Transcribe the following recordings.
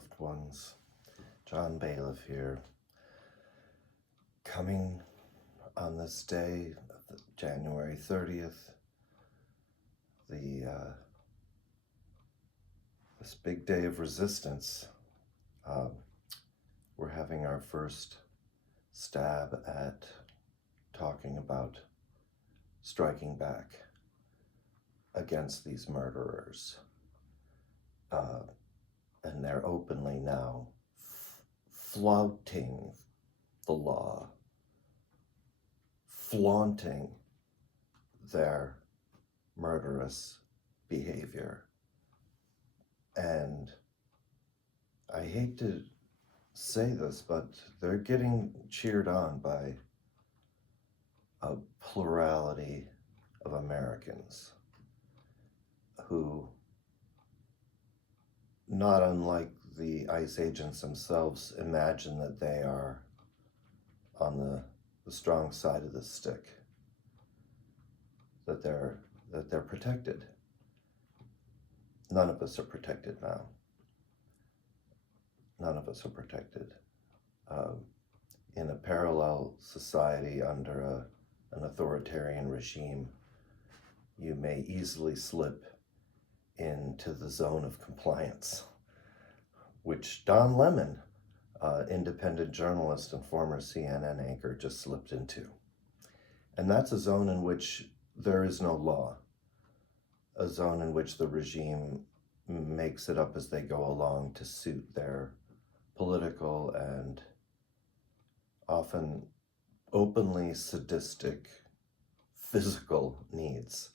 loved ones. John Bailiff here, coming on this day, January 30th, this big day of resistance. We're having our first stab at talking about striking back against these murderers. And they're openly now flouting the law, flaunting their murderous behavior. And I hate to say this, but they're getting cheered on by a plurality of Americans who, not unlike the ICE agents themselves, imagine that they are on the strong side of the stick, that they're protected. None of us are protected now. None of us are protected. In a parallel society under an authoritarian regime, you may easily slip into the zone of compliance, which Don Lemon, independent journalist and former CNN anchor, just slipped into. And that's a zone in which there is no law, a zone in which the regime makes it up as they go along to suit their political and often openly sadistic physical needs.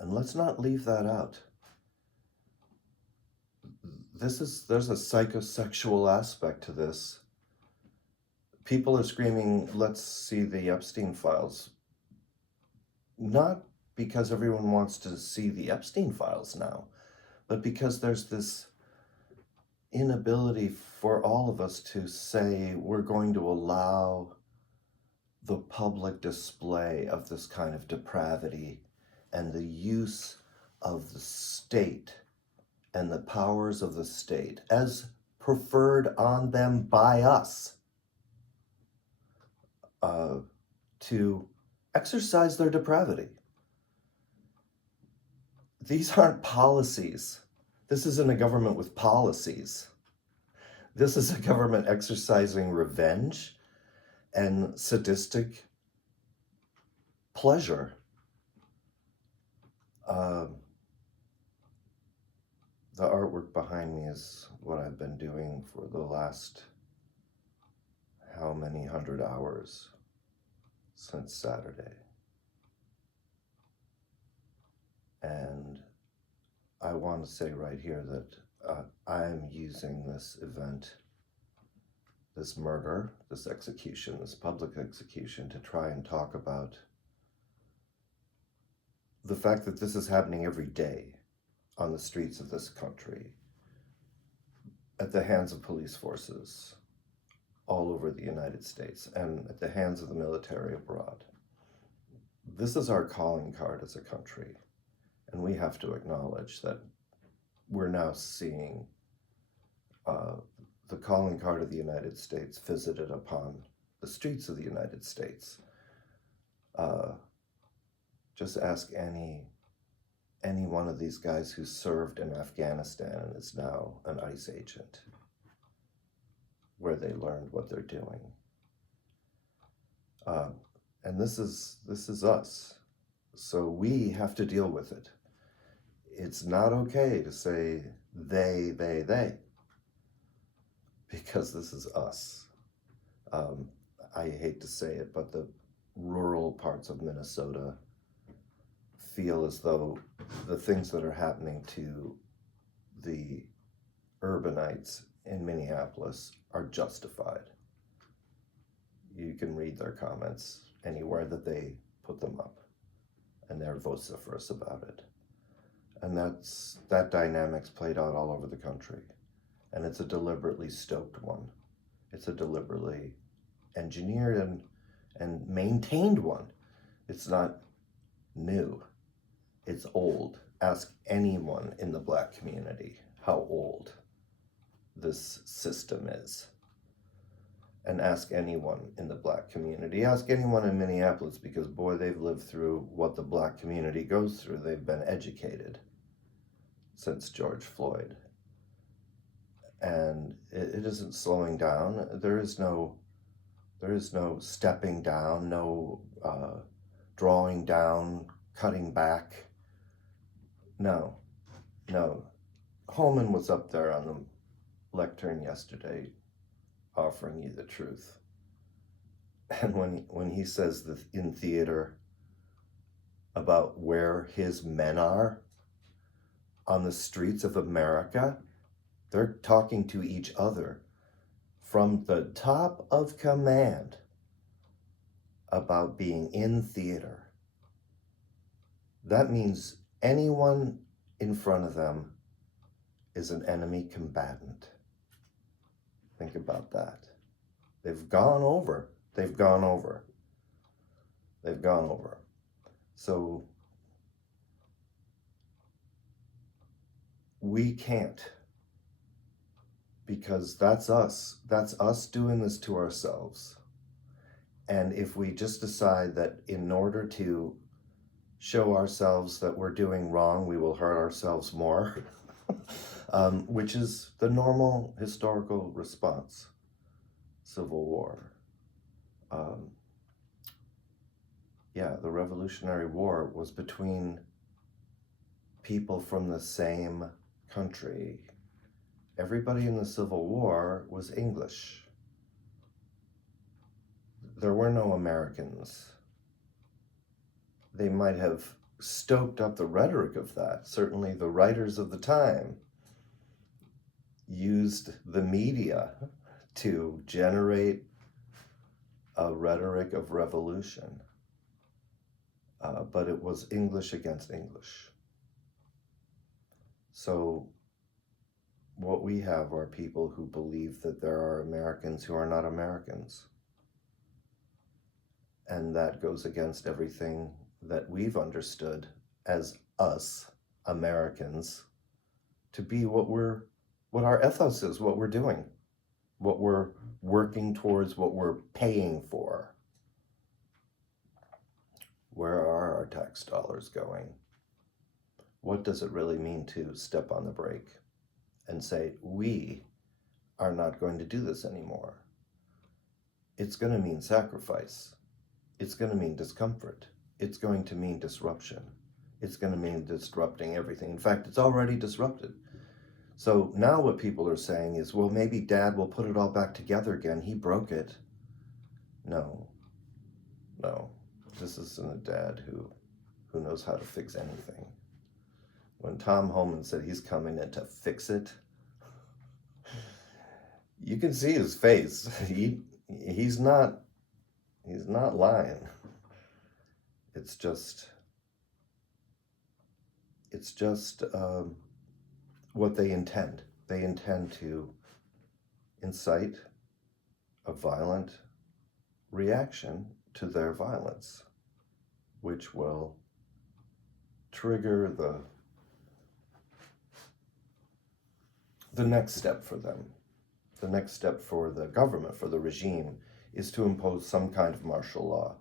And let's not leave that out. There's a psychosexual aspect to this. People are screaming, let's see the Epstein files. Not because everyone wants to see the Epstein files now, but because there's this inability for all of us to say we're going to allow the public display of this kind of depravity and the use of the state and the powers of the state as preferred on them by us to exercise their depravity. These aren't policies. This isn't a government with policies. This is a government exercising revenge and sadistic pleasure. The artwork behind me is what I've been doing for the last how many 100 hours since Saturday. And I want to say right here that I'm using this event, this murder, this execution, this public execution, to try and talk about the fact that this is happening every day on the streets of this country, at the hands of police forces all over the United States and at the hands of the military abroad. This is our calling card as a country, and we have to acknowledge that we're now seeing the calling card of the United States visited upon the streets of the United States. Just ask any one of these guys who served in Afghanistan and is now an ICE agent, where they learned what they're doing. And this is us. So we have to deal with it. It's not okay to say they, because this is us. I hate to say it, but the rural parts of Minnesota feel as though the things that are happening to the urbanites in Minneapolis are justified. You can read their comments anywhere that they put them up, and they're vociferous about it. And that dynamic's played out all over the country. And it's a deliberately stoked one. It's a deliberately engineered and maintained one. It's not new. It's old. ask anyone in the Black community how old this system is. And ask anyone in the Black community. Ask anyone in Minneapolis, because boy, they've lived through what the Black community goes through. They've been educated since George Floyd. And it isn't slowing down. There is no stepping down, no drawing down, cutting back. No. Holman was up there on the lectern yesterday offering you the truth. And when he says that in theater about where his men are on the streets of America, they're talking to each other from the top of command about being in theater. That means anyone in front of them is an enemy combatant. Think about that. They've gone over. So we can't, because that's us. That's us doing this to ourselves. And if we just decide that in order to show ourselves that we're doing wrong, we will hurt ourselves more, which is the normal historical response. Civil War. The Revolutionary War was between people from the same country. Everybody in the Civil War was English. There were no Americans. They might have stoked up the rhetoric of that. Certainly the writers of the time used the media to generate a rhetoric of revolution. But it was English against English. So what we have are people who believe that there are Americans who are not Americans. And that goes against everything that we've understood as us, Americans, to be what our ethos is, what we're doing, what we're working towards, what we're paying for. Where are our tax dollars going? What does it really mean to step on the brake and say, we are not going to do this anymore? It's going to mean sacrifice. It's going to mean discomfort. It's going to mean disruption. It's going to mean disrupting everything. In fact, it's already disrupted. So now what people are saying is, well, maybe Dad will put it all back together again. He broke it. No. This isn't a dad who knows how to fix anything. When Tom Holman said he's coming in to fix it, you can see his face. He's not lying. It's just what they intend. They intend to incite a violent reaction to their violence, which will trigger the next step for them. The next step for the government, for the regime, is to impose some kind of martial law.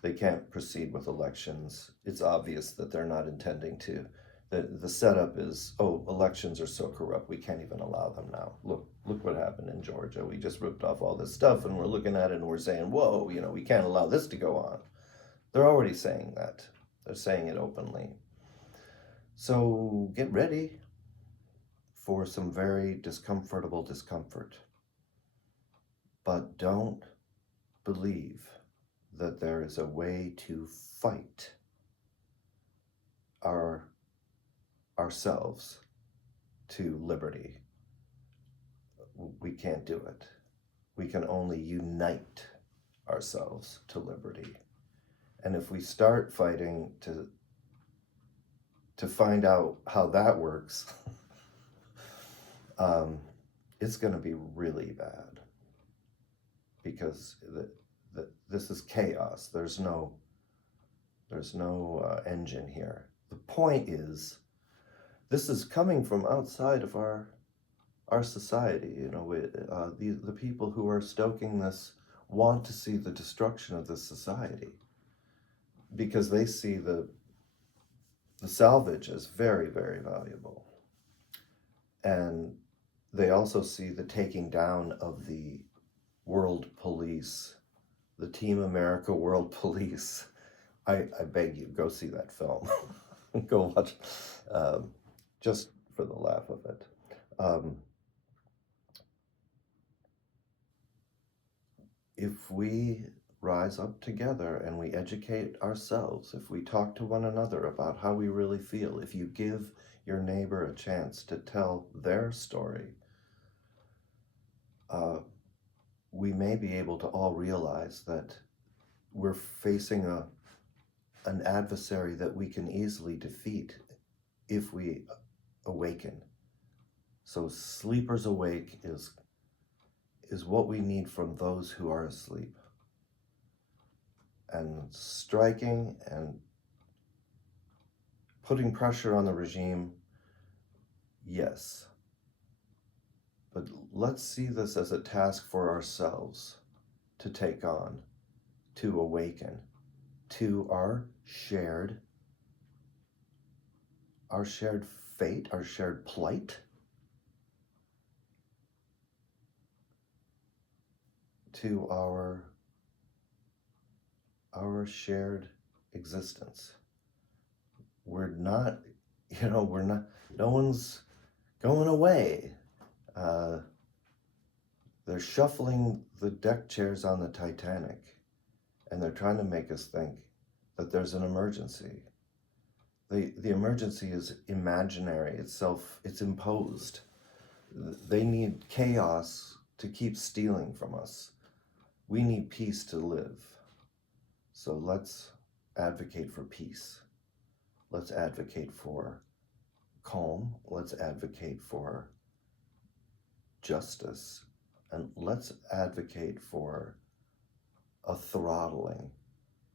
They can't proceed with elections. It's obvious that they're not intending to. The setup is, elections are so corrupt, we can't even allow them now. Look what happened in Georgia. We just ripped off all this stuff, and we're looking at it and we're saying, whoa, we can't allow this to go on. They're already saying that. They're saying it openly. So get ready for some very discomfortable discomfort. But don't believe that there is a way to fight ourselves to liberty. We can't do it. We can only unite ourselves to liberty. And if we start fighting to find out how that works, it's going to be really bad, because this is chaos. There's no engine here. The point is this is coming from outside of our society. You know, the people who are stoking this want to see the destruction of this society because they see the salvage as very, very valuable. And they also see the taking down of the world police, the Team America World Police. I beg you, go see that film. Go watch, just for the laugh of it. If we rise up together and we educate ourselves, if we talk to one another about how we really feel, if you give your neighbor a chance to tell their story, we may be able to all realize that we're facing an adversary that we can easily defeat if we awaken. So sleepers awake is what we need from those who are asleep. And striking and putting pressure on the regime, yes. But let's see this as a task for ourselves to take on, to awaken to our shared fate, our shared plight, to our shared existence. We're not, no one's going away. They're shuffling the deck chairs on the Titanic, and they're trying to make us think that there's an emergency. The emergency is imaginary, it's imposed. They need chaos to keep stealing from us. We need peace to live. So let's advocate for peace. Let's advocate for calm. Let's advocate for justice. And let's advocate for a throttling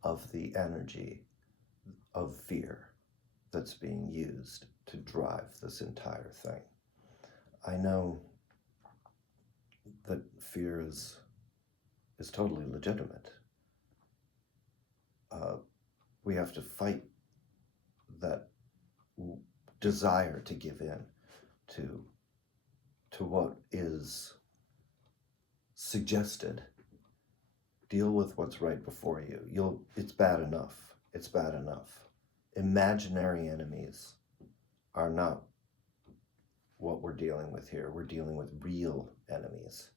of the energy of fear that's being used to drive this entire thing. I know that fear is totally legitimate. We have to fight that desire to give in to what is suggested. Deal with what's right before you. It's bad enough. It's bad enough. Imaginary enemies are not what we're dealing with here. We're dealing with real enemies.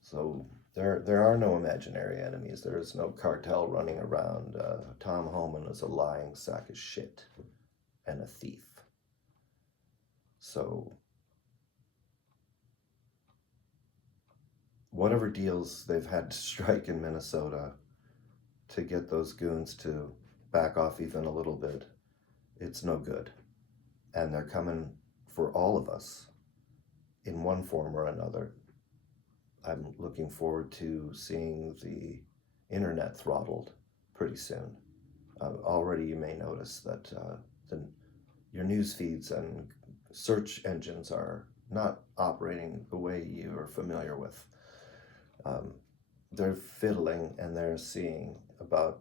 So there are no imaginary enemies. There is no cartel running around. Tom Homan is a lying sack of shit and a thief. So whatever deals they've had to strike in Minnesota to get those goons to back off even a little bit, it's no good. And they're coming for all of us in one form or another. I'm looking forward to seeing the internet throttled pretty soon. Already you may notice that your news feeds and search engines are not operating the way you are familiar with. They're fiddling and they're seeing about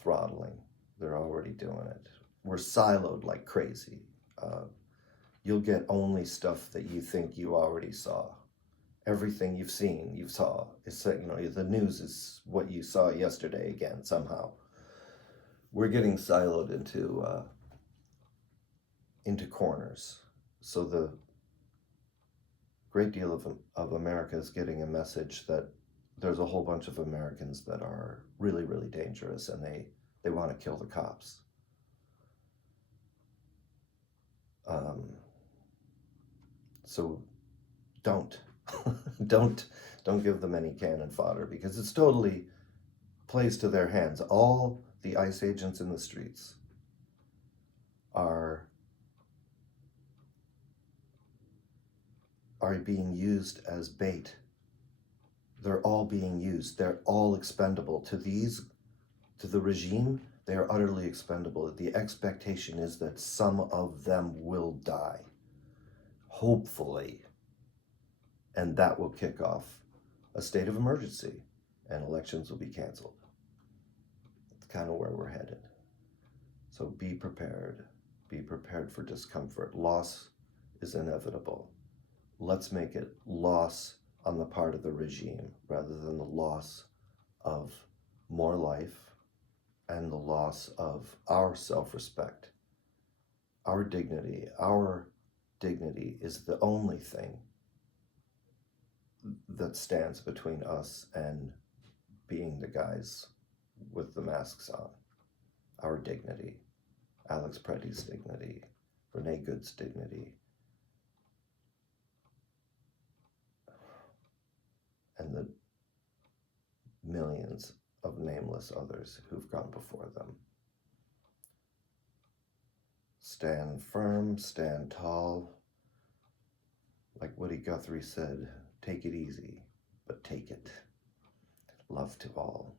throttling. They're already doing it. We're siloed like crazy. You'll get only stuff that you think you already saw. Everything you've seen, you saw. It's the news is what you saw yesterday again somehow. We're getting siloed into corners. So the great deal of America is getting a message that there's a whole bunch of Americans that are really, really dangerous, and they want to kill the cops. So don't give them any cannon fodder, because it's totally plays to their hands. All the ICE agents in the streets are being used as bait. They're all being used. They're all expendable. To the regime, They are utterly expendable. The expectation is that some of them will die, hopefully, and that will kick off a state of emergency, and elections will be canceled. It's kind of where we're headed. So be prepared. Be prepared for discomfort. Loss is inevitable. Let's make it loss on the part of the regime rather than the loss of more life and the loss of our self-respect. Our dignity is the only thing that stands between us and being the guys with the masks on. Our dignity, Alex Preddy's dignity, Renee Good's dignity, and the millions of nameless others who've gone before them. Stand firm, stand tall. Like Woody Guthrie said, take it easy, but take it. Love to all.